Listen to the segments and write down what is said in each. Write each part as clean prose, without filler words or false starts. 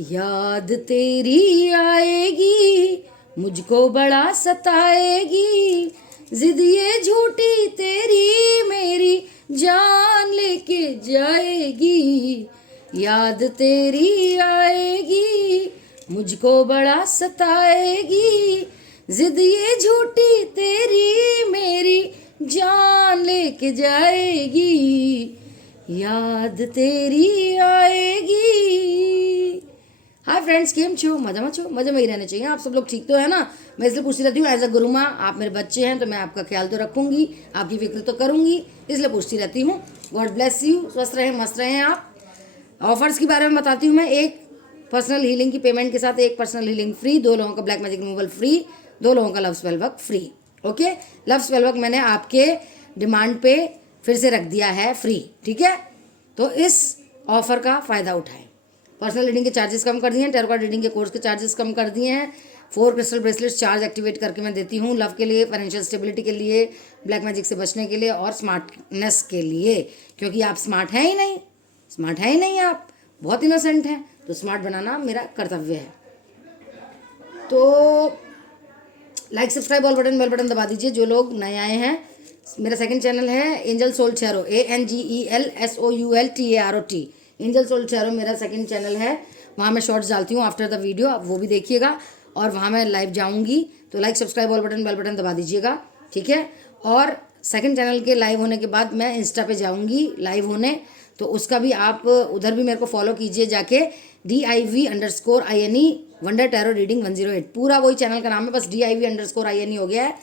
याद तेरी आएगी, मुझको बड़ा सताएगी, जिद ये झूठी तेरी मेरी जान लेके जाएगी। याद तेरी आएगी, मुझको बड़ा सताएगी, जिद ये झूठी तेरी मेरी जान लेके जाएगी। याद तेरी आएगी। हाय फ्रेंड्स, केम छो? मज़ा में ही रहना चाहिए। आप सब लोग ठीक तो है ना? मैं इसलिए पूछती रहती हूँ, एज अ गुरु माँ आप मेरे बच्चे हैं तो मैं आपका ख्याल तो रखूँगी, आपकी फिक्र तो करूँगी, इसलिए पूछती रहती हूँ। गॉड ब्लेस यू, स्वस्थ रहें, मस्त रहें आप। ऑफर्स के बारे में बताती हूँ मैं। एक पर्सनल हीलिंग की पेमेंट के साथ एक पर्सनल हीलिंग फ्री, 2 लोगों का ब्लैक मैजिक रिमूवल फ्री, 2 लोगों का love spell work free. Okay, love spell work मैंने आपके डिमांड पे फिर से रख दिया है फ्री, ठीक है? तो इस ऑफर का फ़ायदा उठाएं। पर्सनल रीडिंग के चार्जेस कम कर दिए हैं, टैरो कार्ड रीडिंग के कोर्स के चार्जेस कम कर दिए हैं। 4 क्रिस्टल ब्रेसलेट्स चार्ज एक्टिवेट करके मैं देती हूँ, लव के लिए, फाइनेंशियल स्टेबिलिटी के लिए, ब्लैक मैजिक से बचने के लिए और स्मार्टनेस के लिए, क्योंकि आप स्मार्ट हैं ही नहीं, स्मार्ट हैं ही नहीं, आप बहुत इनोसेंट हैं, तो स्मार्ट बनाना मेरा कर्तव्य है। तो like subscribe all button, bell button दबा दीजिए जो लोग नए आए हैं। मेरा सेकंड चैनल है angel soul tarot, ANGELSOULTAROT, angel soul tarot मेरा सेकंड चैनल है। वहाँ मैं शॉर्ट्स डालती हूँ आफ्टर द वीडियो, आप वो भी देखिएगा, और वहाँ मैं लाइव जाऊँगी। तो like subscribe all button, bell button दबा दीजिएगा, ठीक है? और सेकंड चैनल के लाइव होने के बाद मैं इंस्टा पे जाऊँगी लाइव होने, तो उसका भी आप उधर भी मेरे को फॉलो कीजिए जाके, DIV_INE वंडर टैरो रीडिंग 108, पूरा वही चैनल का नाम है, बस DIV_INE हो गया है,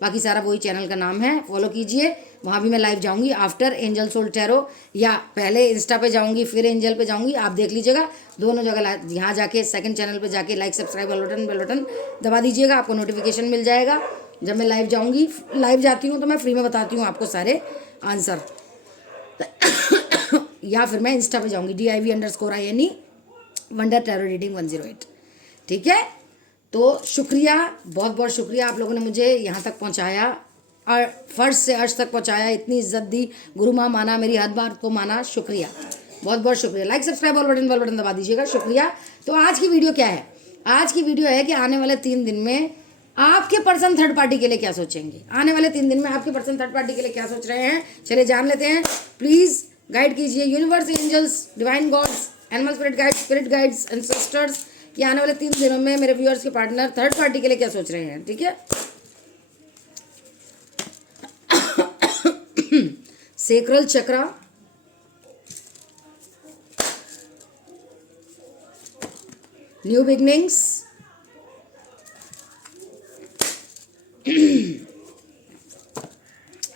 बाकी सारा वही चैनल का नाम है। फॉलो कीजिए, वहाँ भी मैं लाइव जाऊँगी आफ्टर एंजल सोल टैरो, या पहले इंस्टा पे जाऊँगी फिर एंजल पे जाऊँगी, आप देख लीजिएगा दोनों जगह। यहाँ जाके सेकंड चैनल पे जाके लाइक सब्सक्राइब बेल बटन दबा दीजिएगा, आपको नोटिफिकेशन मिल जाएगा जब मैं लाइव जाऊँगी। लाइव जाती हूँ तो मैं फ्री में बताती हूँ आपको सारे आंसर, या फिर मैं इंस्टा पे जाऊँगी DIV_INE वंडर टैरो रीडिंग 108, ठीक है? तो शुक्रिया, बहुत बहुत शुक्रिया, आप लोगों ने मुझे यहाँ तक पहुँचाया और फर्श से अर्श तक पहुँचाया, इतनी इज्जत दी, गुरु माँ माना, मेरी हद बात को माना, शुक्रिया, बहुत बहुत शुक्रिया। लाइक सब्सक्राइब और बेल बटन दबा दीजिएगा, शुक्रिया। तो आज की वीडियो क्या है? आज की वीडियो है कि आने वाले 3 दिन में आपके पर्सन थर्ड पार्टी के लिए क्या सोचेंगे। आने वाले 3 दिन में आपके पर्सन थर्ड पार्टी के लिए क्या सोच रहे हैं, चलिए जान लेते हैं। प्लीज़ गाइड कीजिए, universe, angels, divine gods, animal spirit guides and sisters, कि आने वाले 3 दिनों में मेरे व्यूअर्स के पार्टनर थर्ड पार्टी के लिए क्या सोच रहे हैं, ठीक है? Sacral chakra, new beginnings,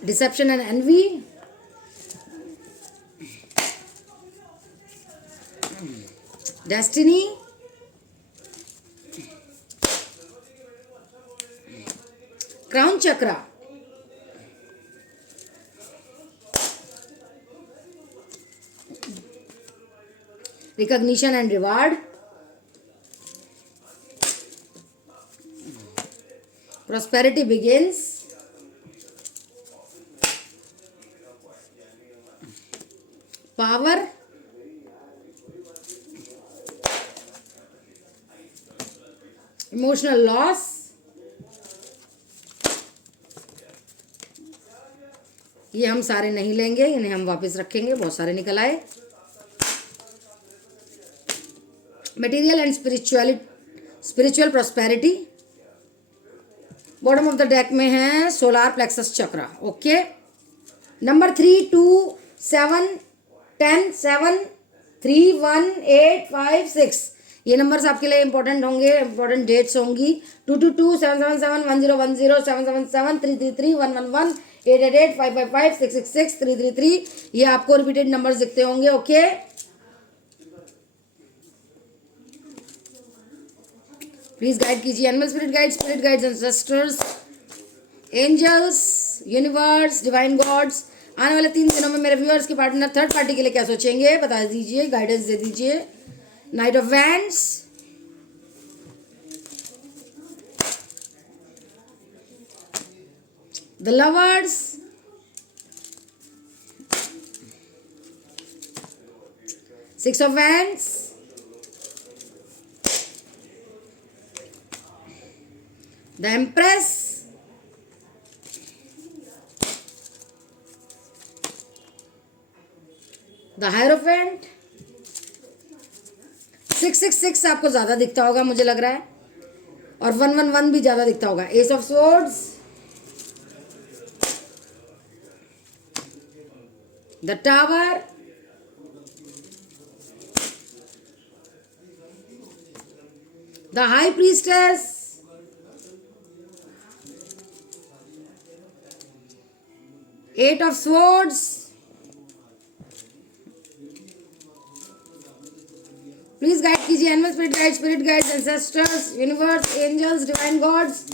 deception and envy, destiny, crown chakra, recognition and reward, prosperity begins, power, emotional loss, ये हम सारे नहीं लेंगे, इन्हें हम वापस रखेंगे, बहुत सारे निकल आए। Material and spiritual prosperity, bottom of the deck में है सोलार प्लेक्सस चक्रा, ओके। नंबर 3, 2, 7, 10, 7, 3, 1, 8, 5, 6, ये नंबर्स आपके लिए इंपॉर्टेंट होंगे, इंपॉर्टेंट डेट्स होंगी। 222, 777, 1010, 777, 333, 111, 888, 555, 666, 333, ये आपको रिपीटेड नंबर्स दिखते होंगे, ओके। प्लीज गाइड कीजिए, animal spirit guides and sisters, angels, universe, divine gods, आने वाले 3 दिनों में मेरे व्यूअर्स के पार्टनर थर्ड पार्टी के लिए क्या सोचेंगे, बता दीजिए, गाइडेंस दे दीजिए। Night of wands, the lovers, six of wands, the empress, the hierophant. 666 आपको ज्यादा दिखता होगा मुझे लग रहा है, और 111 भी ज्यादा दिखता होगा। Ace of swords, the tower, the high priestess, eight of swords. Please guide कीजिए animal spirit guides, ancestors, universe, angels, divine gods.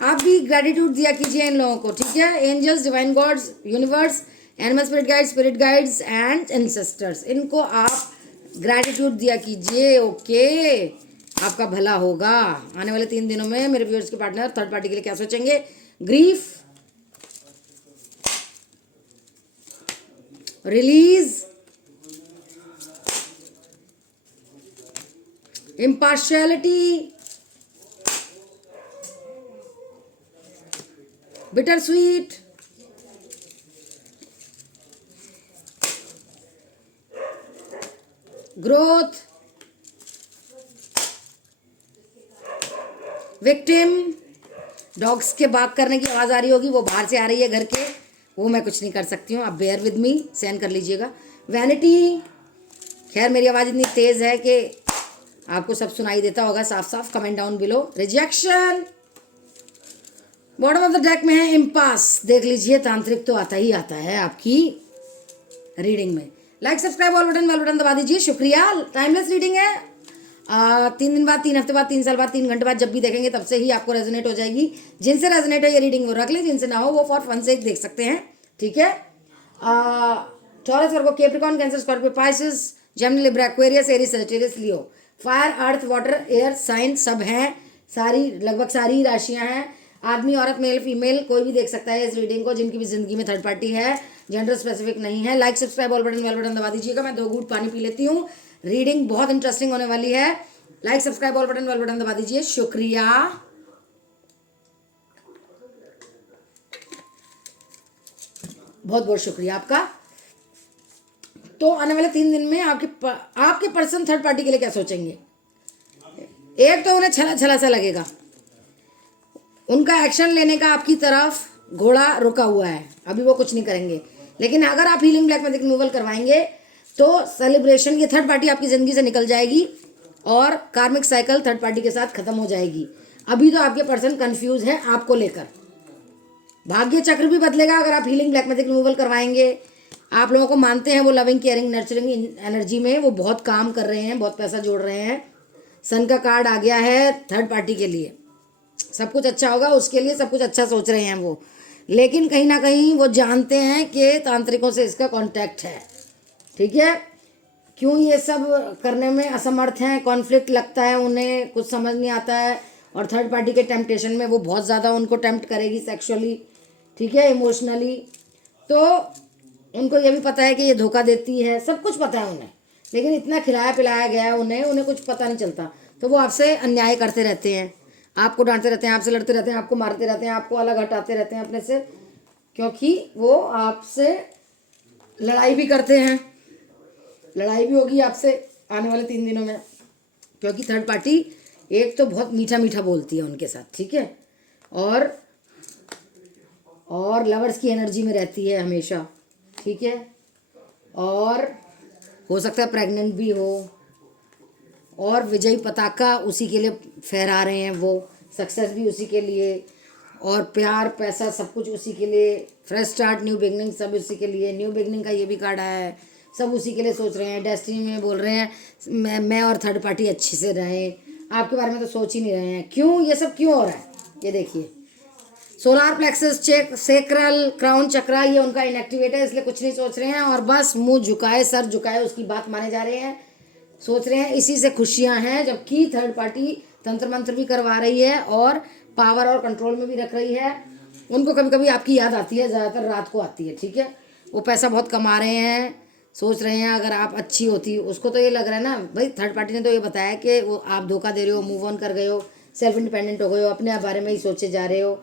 आप भी ग्रेटिट्यूड दिया कीजिए इन लोगों को, ठीक है। Angels, divine gods, universe, animal spirit guides and ancestors, इनको आप ग्रेटिट्यूड दिया कीजिए। ओके, आपका भला होगा। आने वाले 3 दिनों में मेरे व्यूअर्स के पार्टनर थर्ड पार्टी के लिए क्या सोचेंगे? Grief, release, impartiality, bittersweet, growth, victim। Dogs के बाग करने की आवाज़ आ रही होगी, वो बाहर से आ रही है घर के, वो मैं कुछ नहीं कर सकती हूँ, आप बेयर विद मी, सहन कर लीजिएगा। वैनिटी, खैर मेरी आवाज़ इतनी तेज़ है कि आपको सब सुनाई देता होगा साफ साफ। Comment down below. Rejection, bottom of the deck में है इम्पास। देख लीजिए, तांत्रिक तो आता ही आता है आपकी रीडिंग में। Like, subscribe, all button, bell button दबा दीजिए। शुक्रिया। टाइमलेस रीडिंग है, 3 दिन बाद, 3 हफ्ते बाद, 3 साल बाद, 3 घंटे बाद जब भी देखेंगे तब से ही आपको रेजोनेट हो जाएगी। जिनसे रेजोनेट है ये रीडिंग वो रख लें, जिनसे ना हो वो फॉर फन से देख सकते हैं, ठीक है। Taurus, Virgo, Capricorn, Cancer, Scorpio, Pisces, Gemini, Libra, Aquarius, Aries, Sagittarius, Leo. Fire, earth, water, air sign सब हैं, सारी लगभग सारी राशियां हैं। आदमी, औरत, मेल, फीमेल, कोई भी देख सकता है इस रीडिंग को, जिनकी भी जिंदगी में थर्ड पार्टी है। जेंडर स्पेसिफिक नहीं है। Like, subscribe, all button, bell button दबा दीजिएगा। मैं 2 घूंट पानी पी लेती हूँ। रीडिंग बहुत इंटरेस्टिंग होने वाली है। Like, subscribe, all button, bell button दबा दीजिए। शुक्रिया। बहुत बहुत शुक्रिया आपका। तो आने वाले 3 दिन में आपके पर्सन थर्ड पार्टी के लिए क्या सोचेंगे? एक तो उन्हें छला छला सा लगेगा, उनका एक्शन लेने का आपकी तरफ घोड़ा रुका हुआ है, अभी वो कुछ नहीं करेंगे। लेकिन अगर आप हीलिंग ब्लैक मैजिक रिमूवल करवाएंगे तो सेलिब्रेशन, ये थर्ड पार्टी आपकी ज़िंदगी से निकल जाएगी और कार्मिक साइकिल थर्ड पार्टी के साथ खत्म हो जाएगी। अभी तो आपके पर्सन कंफ्यूज है आपको लेकर। भाग्य चक्र भी बदलेगा अगर आप हीलिंग ब्लैक मैजिक रिमूवल करवाएंगे। आप लोगों को मानते हैं वो लविंग, केयरिंग, नर्चरिंग एनर्जी में वो बहुत काम कर रहे हैं, बहुत पैसा जोड़ रहे हैं। सन का कार्ड आ गया है थर्ड पार्टी के लिए, सब कुछ अच्छा होगा उसके लिए, सब कुछ अच्छा सोच रहे हैं वो। लेकिन कहीं ना कहीं वो जानते हैं कि तांत्रिकों से इसका कांटेक्ट है, ठीक है। क्यों ये सब करने में असमर्थ हैं, कॉन्फ्लिक्ट लगता है उन्हें, कुछ समझ नहीं आता है। और थर्ड पार्टी के टेम्पटेशन में वो बहुत ज़्यादा उनको टेम्प्ट करेगी सेक्सुअली, ठीक है, इमोशनली। तो उनको ये भी पता है कि ये धोखा देती है, सब कुछ पता है उन्हें, लेकिन इतना खिलाया पिलाया गया है उन्हें कुछ पता नहीं चलता। तो वो आपसे अन्याय करते रहते हैं, आपको डांटते रहते हैं, आपसे लड़ते रहते हैं, आपको मारते रहते हैं, आपको अलग हटाते रहते हैं अपने से, क्योंकि वो आपसे लड़ाई भी करते हैं। लड़ाई भी होगी आपसे आने वाले 3 दिनों में, क्योंकि थर्ड पार्टी एक तो बहुत मीठा मीठा बोलती है उनके साथ, ठीक है, और लवर्स की एनर्जी में रहती है हमेशा, ठीक है। और हो सकता है प्रेग्नेंट भी हो, और विजयी पताका उसी के लिए फहरा रहे हैं वो, सक्सेस भी उसी के लिए, और प्यार, पैसा, सब कुछ उसी के लिए, फ्रेश स्टार्ट, न्यू बिगनिंग, सब उसी के लिए। न्यू बिगनिंग का ये भी कार्ड आया है, सब उसी के लिए सोच रहे हैं। डेस्टिनी में बोल रहे हैं मैं और थर्ड पार्टी अच्छे से रहें, आपके बारे में तो सोच ही नहीं रहे हैं। क्यों ये सब क्यों हो रहा है? ये देखिए, सोलार प्लेक्सस, सेक्रल, क्राउन चक्रा, ये उनका इनएक्टिवेट है, इसलिए कुछ नहीं सोच रहे हैं और बस मुंह झुकाए, सर झुकाए उसकी बात माने जा रहे हैं, सोच रहे हैं इसी से खुशियां हैं। जबकि थर्ड पार्टी तंत्र मंत्र भी करवा रही है और पावर और कंट्रोल में भी रख रही है। उनको कभी कभी आपकी याद आती है, ज़्यादातर रात को आती है, ठीक है। वो पैसा बहुत कमा रहे हैं, सोच रहे हैं अगर आप अच्छी होती, उसको तो ये लग रहा है ना भाई, थर्ड पार्टी ने तो ये बताया कि वो आप धोखा दे रहे हो, मूव ऑन कर गए हो, सेल्फ इंडिपेंडेंट हो गए हो, अपने आप बारे में ही सोचे जा रहे हो।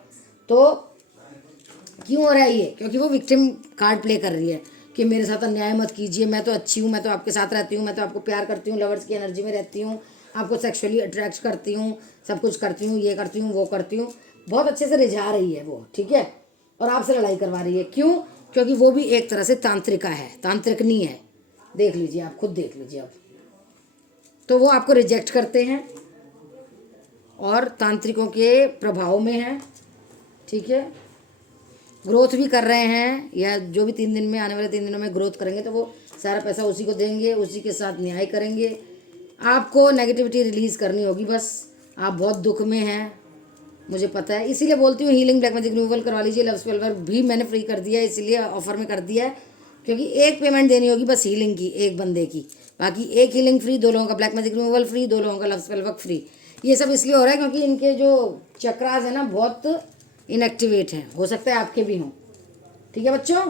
तो क्यों हो रहा है ये? क्योंकि वो विक्टिम कार्ड प्ले कर रही है कि मेरे साथ अन्याय मत कीजिए, मैं तो अच्छी हूँ, मैं तो आपके साथ रहती हूँ, मैं तो आपको प्यार करती हूँ, लवर्स की एनर्जी में रहती हूँ, आपको सेक्सुअली अट्रैक्ट करती हूँ, सब कुछ करती हूँ, ये करती हूँ, वो करती हूँ। बहुत अच्छे से रिझा रही है वो, ठीक है। और आपसे लड़ाई करवा रही है। क्यों? क्योंकि वो भी एक तरह से तांत्रिका है, तांत्रिकनी है। देख लीजिए, आप खुद देख लीजिए अब। तो वो आपको रिजेक्ट करते हैं और तांत्रिकों के प्रभाव में हैं, ठीक है। ग्रोथ भी कर रहे हैं, या जो भी 3 दिन में, आने वाले 3 दिनों में ग्रोथ करेंगे तो वो सारा पैसा उसी को देंगे, उसी के साथ न्याय करेंगे। आपको नेगेटिविटी रिलीज़ करनी होगी बस। आप बहुत दुख में हैं, मुझे पता है, इसीलिए बोलती हूँ हीलिंग ब्लैक मैजिक रिमूवल करवा लीजिए। लव स्पेल वर्क भी मैंने फ्री कर दिया है, इसलिए ऑफर में कर दिया है, क्योंकि एक पेमेंट देनी होगी बस हीलिंग की, एक बंदे की। बाकी एक हीलिंग फ्री, 2 लोगों का ब्लैक मैजिक रिमूवल फ्री, 2 लोगों का लव स्पेल वर्क फ्री। ये सब इसलिए हो रहा है क्योंकि इनके जो चक्रास है ना बहुत इनएक्टिवेट हैं, हो सकता है आपके भी हों, ठीक है बच्चों।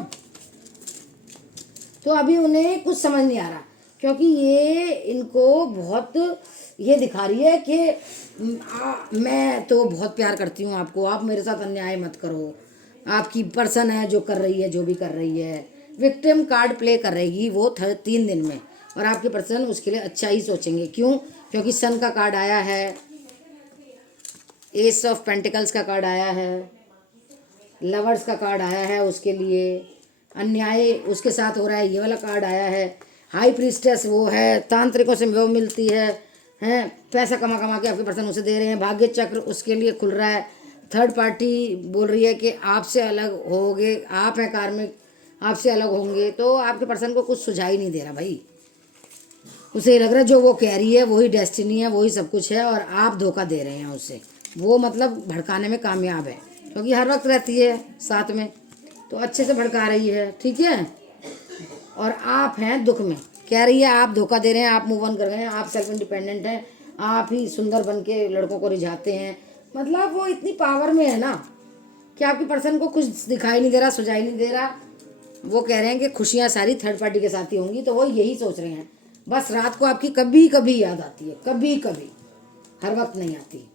तो अभी उन्हें कुछ समझ नहीं आ रहा, क्योंकि ये इनको बहुत ये दिखा रही है कि मैं तो बहुत प्यार करती हूँ आपको, आप मेरे साथ अन्याय मत करो। आपकी पर्सन है जो कर रही है, जो भी कर रही है, विक्टिम कार्ड प्ले कर रहेगी वो 3 दिन में, और आपके पर्सन उसके लिए अच्छा ही सोचेंगे। क्यों? क्योंकि सन का कार्ड आया है, एस ऑफ पेंटिकल्स का कार्ड आया है, लवर्स का कार्ड आया है, उसके लिए अन्याय उसके साथ हो रहा है, ये वाला कार्ड आया है। हाई प्रीस्टेस वो है, तांत्रिकों से वो मिलती है, पैसा कमा कमा के आपके पर्सन उसे दे रहे हैं, भाग्य चक्र उसके लिए खुल रहा है। थर्ड पार्टी बोल रही है कि आपसे अलग होगे, आप हैं कार्मिक, आपसे अलग होंगे। तो आपके पर्सन को कुछ सुझाव ही नहीं दे रहा भाई, उसे लग रहा है जो वो कह रही है वही डेस्टिनी है, वही सब कुछ है, और आप धोखा दे रहे हैं उसे। वो मतलब भड़काने में कामयाब है, क्योंकि हर वक्त रहती है साथ में, तो अच्छे से भड़का रही है, ठीक है। और आप हैं दुख में, कह रही है आप धोखा दे रहे हैं, आप मूव ऑन कर गए हैं, आप सेल्फ इंडिपेंडेंट हैं, आप ही सुंदर बन के लड़कों को रिझाते हैं। मतलब वो इतनी पावर में है ना कि आपके पर्सन को कुछ दिखाई नहीं दे रहा, सुझाई नहीं दे रहा। वो कह रहे हैं कि खुशियाँ सारी थर्ड पार्टी के साथ ही होंगी, तो वो यही सोच रहे हैं। बस रात को आपकी कभी कभी याद आती है, कभी कभी, हर वक्त नहीं आती।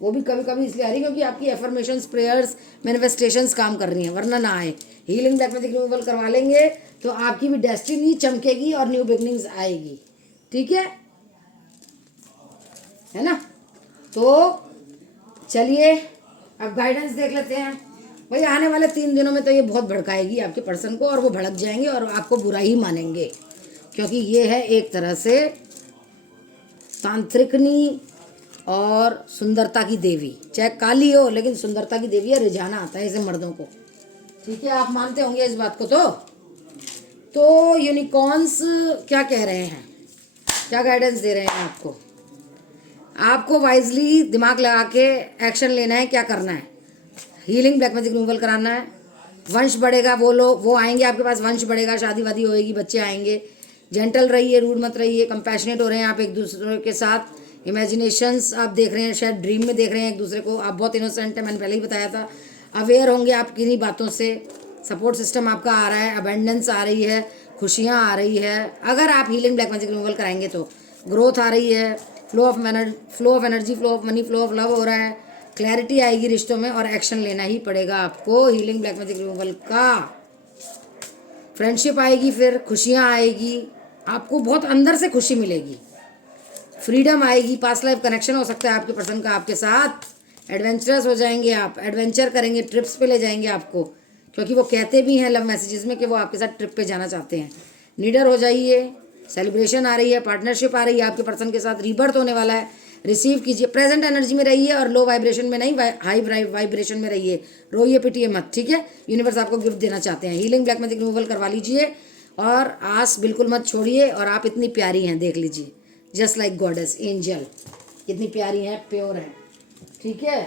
वो भी कभी कभी इसलिए आ रही है क्योंकि आपकी एफर्मेशंस, प्रेयर्स, मैनिफेस्टेशंस काम कर रही हैं, वरना ना आए। हीलिंग ब्लैक मैजिक रिमूवल करवा लेंगे तो आपकी भी डेस्टिनी चमकेगी और न्यू बिगनिंग्स आएगी, ठीक है ना। तो चलिए अब गाइडेंस देख लेते हैं भाई। आने वाले 3 दिनों में तो ये बहुत भड़काएगी आपके पर्सन को, और वो भड़क जाएंगे और आपको बुरा ही मानेंगे, क्योंकि ये है एक तरह से तांत्रिकनी और सुंदरता की देवी। चाहे काली हो लेकिन सुंदरता की देवी है, रिझाना आता है इसे मर्दों को, ठीक है। आप मानते होंगे इस बात को। तो यूनिकॉर्न्स क्या कह रहे हैं, क्या गाइडेंस दे रहे हैं आपको? आपको वाइजली दिमाग लगा के एक्शन लेना है। क्या करना है? हीलिंग ब्लैक मैजिक रिमूवल कराना है। वंश बढ़ेगा, वो आएंगे आपके पास, वंश बढ़ेगा, शादी वादी होएगी, बच्चे आएंगे। जेंटल रहिए, रूड मत रहिए, कंपैशनेट हो रहे हैं आप एक दूसरे के साथ। इमेजिनेशंस आप देख रहे हैं, शायद ड्रीम में देख रहे हैं एक दूसरे को। आप बहुत इनोसेंट है, मैंने पहले ही बताया था। अवेयर होंगे आप किन्हीं बातों से। सपोर्ट सिस्टम आपका आ रहा है, अबेंडेंस आ रही है, खुशियाँ आ रही है। अगर आप हीलिंग ब्लैक मैजिक रिमूवल कराएंगे तो ग्रोथ आ रही है, flow of energy, flow of money, flow of love हो रहा है, क्लैरिटी आएगी रिश्तों में, और एक्शन लेना ही पड़ेगा आपको हीलिंग ब्लैक मैजिक रिमूवल का। फ्रेंडशिप आएगी, फिर खुशियाँ आएगी, आपको बहुत अंदर से खुशी मिलेगी, फ्रीडम आएगी। पास्ट लाइफ कनेक्शन हो सकता है आपके पर्सन का आपके साथ। एडवेंचरस हो जाएंगे आप, एडवेंचर करेंगे, ट्रिप्स पे ले जाएंगे आपको, क्योंकि वो कहते भी हैं लव मैसेजेस में कि वो आपके साथ ट्रिप पे जाना चाहते हैं। नीडर हो जाइए, सेलिब्रेशन आ रही है, पार्टनरशिप आ रही है आपके पर्सन के साथ, रीबर्थ होने वाला है। रिसीव कीजिए, प्रेजेंट एनर्जी में रहिए और लो वाइब्रेशन में नहीं, हाई वाइब्रेशन में रहिए। रोइए पिटिए मत, ठीक है। यूनिवर्स आपको गिफ्ट देना चाहते हैं। हीलिंग ब्लैक मैजिक रिमूवल करवा लीजिए और आस बिल्कुल मत छोड़िए। और आप इतनी प्यारी हैं, देख लीजिए, जस्ट लाइक गॉडेस एंजल, कितनी प्यारी हैं, प्योर हैं, ठीक है।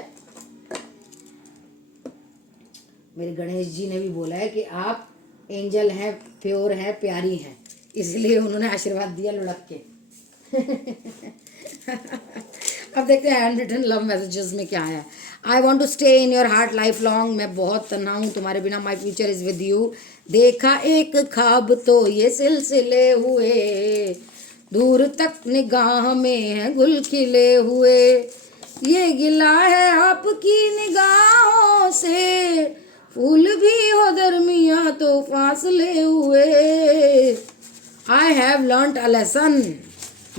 मेरे गणेश जी ने भी बोला है कि आप एंजल हैं, प्योर हैं, प्यारी हैं, इसलिए उन्होंने आशीर्वाद दिया लुढ़क के। अब देखते हैं हैंड रिटन लव मैसेजेस में क्या है। I want to stay in your heart life long, मैं बहुत तन्हा हूँ तुम्हारे बिना, my future is with you. देखा एक ख्वाब तो ये सिलसिले हुए, दूर तक निगाह में है गुल खिले हुए। ये गिला है आपकी निगाहों से, फूल भी हो दरमिया तो फासले हुए। I have learned a lesson,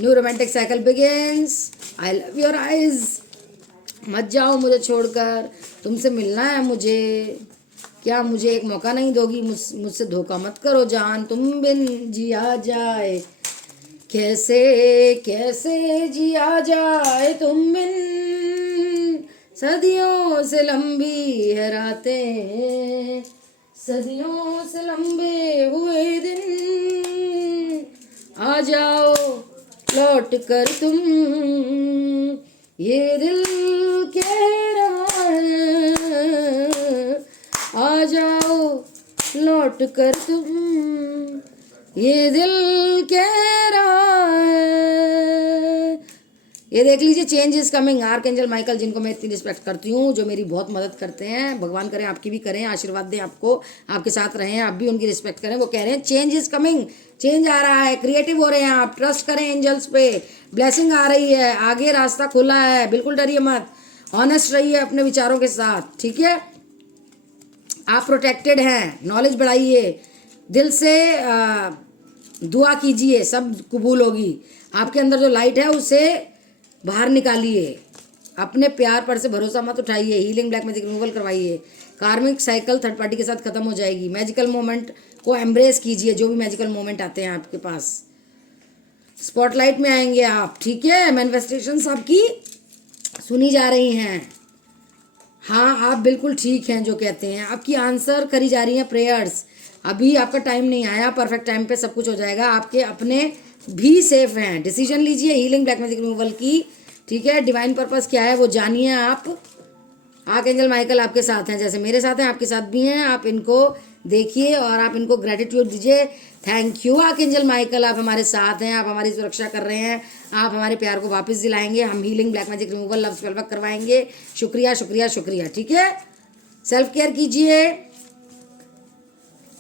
new romantic cycle begins, I love your eyes. मत जाओ मुझे छोड़कर, तुमसे मिलना है मुझे। क्या मुझे एक मौका नहीं दोगी? मुझसे धोखा मत करो जान, तुम बिन जिया जाए कैसे, कैसे जिया जाए तुम बिन। सदियों से लंबी है रातें, सदियों से लंबे हुए दिन, आ जाओ लौट कर तुम, ये दिल कह रहा है। आ जाओ लौट कर तुम, ये दिल कह रहा है। ये देख लीजिए, change is coming, archangel Michael, जिनको मैं इतनी रिस्पेक्ट करती हूँ, जो मेरी बहुत मदद करते हैं। भगवान करें आपकी भी करें, आशीर्वाद दें आपको, आपके साथ रहें, आप भी उनकी रिस्पेक्ट करें। वो कह रहे हैं चेंज इज कमिंग, चेंज आ रहा है, क्रिएटिव हो रहे हैं आप, ट्रस्ट करें एंजल्स पे, ब्लेसिंग आ रही है, आगे रास्ता खुला है, बिल्कुल डरिए मत, ऑनेस्ट रहिए अपने विचारों के साथ, ठीक है। आप प्रोटेक्टेड हैं, नॉलेज बढ़ाइए, दिल से दुआ कीजिए, सब कबूल होगी। आपके अंदर जो लाइट है उसे बाहर निकालिए, अपने प्यार पर से भरोसा मत उठाइए, हीलिंग ब्लैक मैजिक रिमूवल करवाइए, कार्मिक साइकिल थर्ड पार्टी के साथ खत्म हो जाएगी। मैजिकल मोमेंट को एम्ब्रेस कीजिए, जो भी मैजिकल मोमेंट आते हैं आपके पास, स्पॉटलाइट में आएंगे आप, ठीक है। मैनिफेस्टेशंस आपकी सुनी जा रही हैं। हाँ, आप बिल्कुल ठीक हैं जो कहते हैं, आपकी आंसर करी जा रही हैं प्रेयर्स। अभी आपका टाइम नहीं आया, परफेक्ट टाइम पे सब कुछ हो जाएगा। आपके अपने भी सेफ हैं, डिसीजन लीजिए हीलिंग ब्लैक मैजिक रिमूवल की, ठीक है। डिवाइन पर्पस क्या है वो जानिए आप। आर्कएंजल माइकल आपके साथ हैं, जैसे मेरे साथ हैं आपके साथ भी हैं। आप इनको देखिए और आप इनको ग्रेटिट्यूड दीजिए। थैंक यू आर्कएंजल माइकल, आप हमारे साथ हैं, आप हमारी सुरक्षा कर रहे हैं, आप हमारे प्यार को वापस दिलाएंगे। हम healing black magic removal love spell work करवाएंगे। शुक्रिया शुक्रिया शुक्रिया, ठीक है। सेल्फ केयर कीजिए,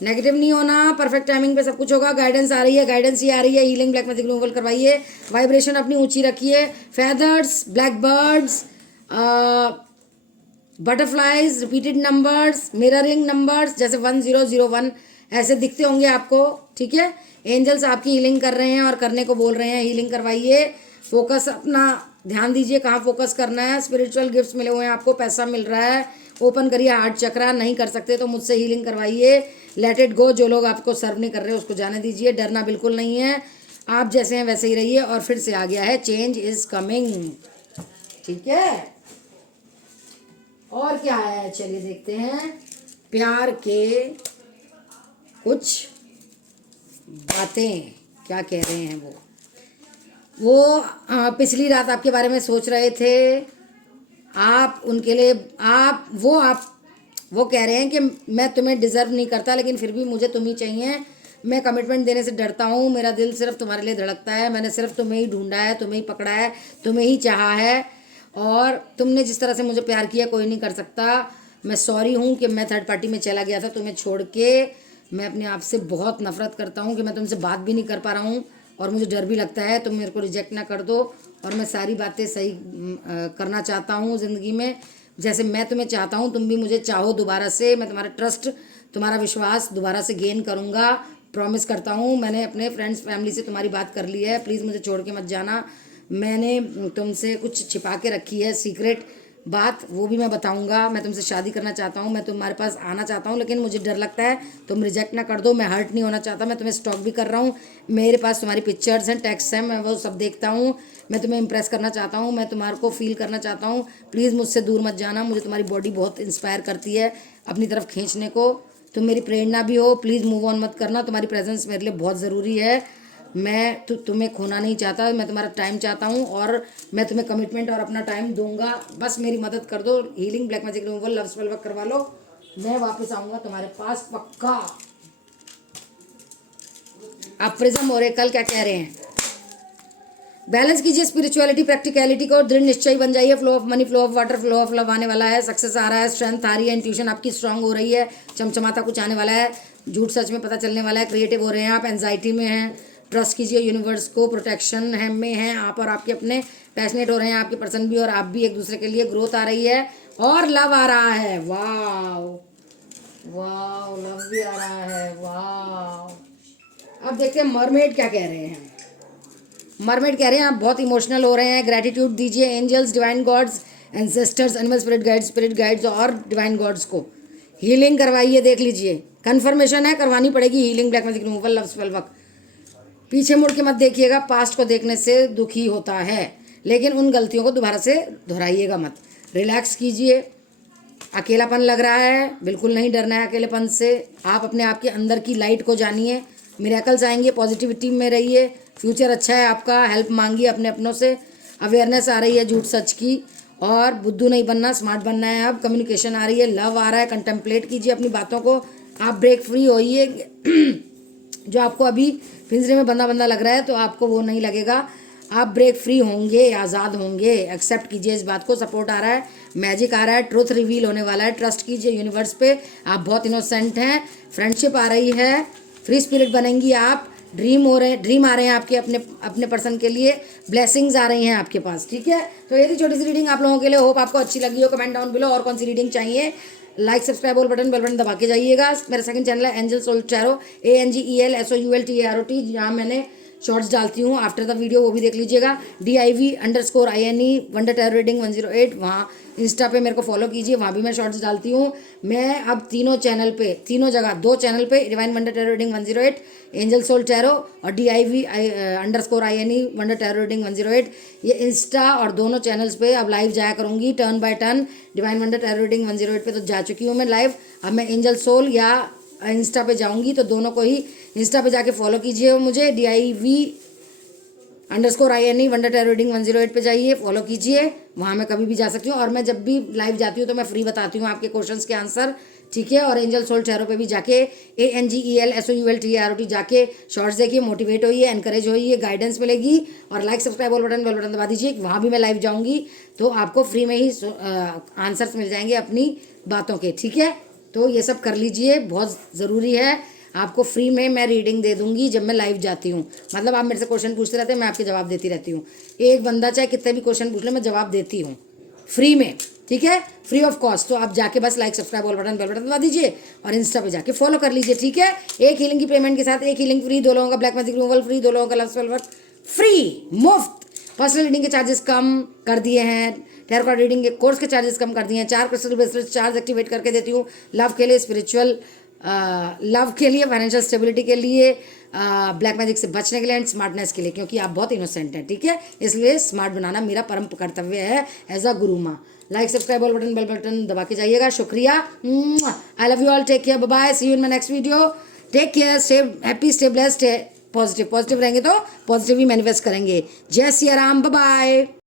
नेगेटिव नहीं होना, परफेक्ट टाइमिंग पे सब कुछ होगा। गाइडेंस आ रही है, गाइडेंस ही आ रही है, हीलिंग ब्लैक मैजिक रिमूवल करवाइए, वाइब्रेशन अपनी ऊंची रखिए। Feathers, black birds, butterflies, repeated numbers, mirroring numbers, जैसे 1001 ऐसे दिखते होंगे आपको, ठीक है। एंजल्स आपकी हीलिंग कर रहे हैं और करने को बोल रहे हैं, हीलिंग करवाइए। फोकस अपना ध्यान दीजिए, कहाँ फोकस करना है। स्पिरिचुअल गिफ्ट्स मिले हुए हैं आपको, पैसा मिल रहा है, ओपन करिए हार्ट चक्रा। नहीं कर सकते तो मुझसे हीलिंग करवाइए। लेट इट गो, जो लोग आपको सर्व नहीं कर रहे उसको जाने दीजिए, डरना बिल्कुल नहीं है, आप जैसे हैं वैसे ही रहिए। और फिर से आ गया है चेंज इज कमिंग, ठीक है। और क्या है, चलिए देखते हैं प्यार के कुछ बातें क्या कह रहे हैं वो पिछली रात आपके बारे में सोच रहे थे, आप उनके लिए आप वो कह रहे हैं कि मैं तुम्हें डिज़र्व नहीं करता, लेकिन फिर भी मुझे तुम ही चाहिए। मैं कमिटमेंट देने से डरता हूँ, मेरा दिल सिर्फ तुम्हारे लिए धड़कता है, मैंने सिर्फ तुम्हें ही ढूंढा है, तुम्हें ही पकड़ा है, तुम्हें ही चाहा है, और तुमने जिस तरह से मुझे प्यार किया कोई नहीं कर सकता। मैं सॉरी हूँ कि मैं थर्ड पार्टी में चला गया था तुम्हें छोड़ के। मैं अपने आप से बहुत नफरत करता हूँ कि मैं तुमसे बात भी नहीं कर पा रहा हूँ, और मुझे डर भी लगता है तुम मेरे को रिजेक्ट ना कर दो। और मैं सारी बातें सही करना चाहता हूँ ज़िंदगी में, जैसे मैं तुम्हें चाहता हूँ तुम भी मुझे चाहो दोबारा से। मैं तुम्हारा ट्रस्ट, तुम्हारा विश्वास दोबारा से गेन करूँगा, प्रॉमिस करता हूँ। मैंने अपने फ्रेंड्स फैमिली से तुम्हारी बात कर ली है, प्लीज़ मुझे छोड़ के मत जाना। मैंने तुमसे कुछ छिपा के रखी है सीक्रेट बात, वो भी मैं बताऊंगा। मैं तुमसे शादी करना चाहता हूँ, मैं तुम्हारे पास आना चाहता हूँ, लेकिन मुझे डर लगता है तुम रिजेक्ट ना कर दो। मैं हर्ट नहीं होना चाहता, मैं तुम्हें स्टॉक भी कर रहा हूँ, मेरे पास तुम्हारी पिक्चर्स हैं, टेक्स्ट हैं, मैं वो सब देखता हूँ। मैं तुम्हें इंप्रेस करना चाहता हूँ, मैं तुम्हारे को फील करना चाहता हूँ। प्लीज़ मुझसे दूर मत जाना, मुझे तुम्हारी बॉडी बहुत इंस्पायर करती है अपनी तरफ खींचने को, तुम मेरी प्रेरणा भी हो। प्लीज़ मूव ऑन मत करना, तुम्हारी प्रेजेंस मेरे लिए बहुत ज़रूरी है। मैं तुम्हें खोना नहीं चाहता, मैं तुम्हारा टाइम चाहता हूँ, और मैं तुम्हें कमिटमेंट और अपना टाइम दूंगा। बस मेरी मदद कर दो, healing black magic removal love spell work करवा लो, मैं वापस आऊँगा तुम्हारे पास पक्का। आप प्रिज्म ओरेकल क्या कह रहे हैं? बैलेंस कीजिए स्पिरिचुअलिटी प्रैक्टिकलिटी को, दृढ़ निश्चय बन जाइए। Flow of money, flow of water, flow of love आने वाला है, सक्सेस आ रहा है, स्ट्रेंथ आ रही है, इंट्यूशन आपकी स्ट्रांग हो रही है, चमचमाता कुछ आने वाला है, झूठ सच में पता चलने वाला है, क्रिएटिव हो रहे हैं आप, एंजाइटी में हैं, ट्रस्ट कीजिए यूनिवर्स को, प्रोटेक्शन है में हैं आप और आपके अपने, पैशनेट हो रहे हैं आपके पर्सन भी और आप भी एक दूसरे के लिए, ग्रोथ आ रही है और लव आ रहा है। वाओ वाओ, लव भी आ रहा है, वाओ। अब देखते हैं मरमेड क्या कह रहे हैं। मरमेड कह रहे हैं आप बहुत इमोशनल हो रहे हैं, ग्रेटिट्यूड दीजिए angels, divine gods, ancestors, animal spirit guides और डिवाइन गॉड्स को। हीलिंग करवाइए, देख लीजिए, कन्फर्मेशन है, करवानी पड़ेगी healing, black magic removal, love spell work. पीछे मुड़ के मत देखिएगा, पास्ट को देखने से दुखी होता है, लेकिन उन गलतियों को दोबारा से दोहराइएगा मत। रिलैक्स कीजिए, अकेलापन लग रहा है, बिल्कुल नहीं डरना है अकेलेपन से। आप अपने आप के अंदर की लाइट को जानिए, मिरेकल्स आएंगे, पॉजिटिविटी में रहिए, फ्यूचर अच्छा है आपका। हेल्प मांगिए अपने अपनों से, अवेयरनेस आ रही है झूठ सच की, और बुद्धू नहीं बनना, स्मार्ट बनना है। अब कम्युनिकेशन आ रही है, लव आ रहा है, कंटेम्पलेट कीजिए अपनी बातों को, आप ब्रेक फ्री होइए। जो आपको अभी पिंजरे में बंदा बंदा लग रहा है तो आपको वो नहीं लगेगा, आप ब्रेक फ्री होंगे, आज़ाद होंगे। एक्सेप्ट कीजिए इस बात को, सपोर्ट आ रहा है, मैजिक आ रहा है, ट्रुथ रिवील होने वाला है। ट्रस्ट कीजिए यूनिवर्स पे, आप बहुत इनोसेंट हैं। फ्रेंडशिप आ रही है, फ्री स्पिरिट बनेंगी आप। ड्रीम आ रहे हैं आपके अपने अपने पर्सन के लिए, ब्लेसिंग्स आ रही हैं आपके पास, ठीक है। तो ये थी छोटी सी रीडिंग आप लोगों के लिए, होप आपको अच्छी लगी हो। कमेंट डाउन बिलो और कौन सी रीडिंग चाहिए। लाइक सब्सक्राइब और बेल बटन दबा के जाइएगा। मेरा सेकंड चैनल है angel soul tarot, ANGEL SOULTAROT, जहाँ मैंने शॉर्ट्स डालती हूँ आफ्टर द वीडियो, वो भी देख लीजिएगा। DIV_INE वंडर टैरो रीडिंग 108, वहाँ इंस्टा पे मेरे को फॉलो कीजिए, वहाँ भी मैं शॉर्ट्स डालती हूँ। मैं अब तीनों चैनल पे, तीनों जगह, 2 चैनल पे, divine wonder tarot reading 108, angel soul tarot, और DIV_INE वंडर टैरो रीडिंग 108, ये इंस्टा और दोनों चैनल्स पे अब लाइव जाया करूँगी, turn by turn. Divine wonder tarot reading 108 पे तो जा चुकी हूँ मैं लाइव, अब मैं एंजल सोल या इंस्टा पे जाऊँगी, तो दोनों को ही इंस्टा पे जाके फॉलो कीजिए मुझे, DIV_INE वंडर टैरो रीडिंग 108 पे जाइए, फॉलो कीजिए, वहाँ मैं कभी भी जा सकती हूँ। और मैं जब भी लाइव जाती हूँ तो मैं फ्री बताती हूँ आपके क्वेश्चंस के आंसर, ठीक है। और एंजल सोल टैरो पे भी जाके, ANGEL SOULTAROT जाके शॉर्ट्स देखिए, मोटिवेट होइए, एनकरेज होइए, गाइडेंस मिलेगी। और लाइक सब्सक्राइब और बेल बटन दबा दीजिए, वहाँ भी मैं लाइव जाऊँगी तो आपको फ्री में ही आंसर्स मिल जाएंगे अपनी बातों के, ठीक है। तो ये सब कर लीजिए, बहुत ज़रूरी है। आपको फ्री में मैं रीडिंग दे दूंगी जब मैं लाइव जाती हूँ, मतलब आप मेरे से क्वेश्चन पूछते रहते हैं, मैं आपके जवाब देती रहती हूँ। एक बंदा चाहे कितने भी क्वेश्चन पूछ ले, मैं जवाब देती हूँ फ्री में, ठीक है, फ्री ऑफ कॉस्ट। तो आप जाके बस लाइक सब्सक्राइब और बेल बटन दबा दीजिए और इंस्टा पे जाके फॉलो कर लीजिए, ठीक है। एक हीलिंग की पेमेंट के साथ एक हीलिंग फ्री, 2 लोगों का ब्लैक मैजिक रिमूवल फ्री, 2 लोगों का लव स्पेल वर्क फ्री, मुफ्त। पर्सनल रीडिंग के चार्जेस कम कर दिए हैं, टैरो कार्ड रीडिंग के कोर्स के चार्जेस कम कर दिए हैं, 4 क्रिस्टल ब्रेसलेट चार्ज एक्टिवेट करके देती हूँ, लव के लिए, स्पिरिचुअल लव के लिए, फाइनेंशियल स्टेबिलिटी के लिए, ब्लैक मैजिक से बचने के लिए एंड स्मार्टनेस के लिए, क्योंकि आप बहुत इनोसेंट हैं, ठीक है। इसलिए स्मार्ट बनाना मेरा परम कर्तव्य है as a guru maa. Like subscribe और बेल बटन दबा के जाइएगा, शुक्रिया। I love you all, take care, bye bye, see you in my next video. Take care, stay happy, stay blessed, positive रहेंगे तो पॉजिटिव ही मैनिफेस्ट करेंगे। जय सिया राम, बाय बाय।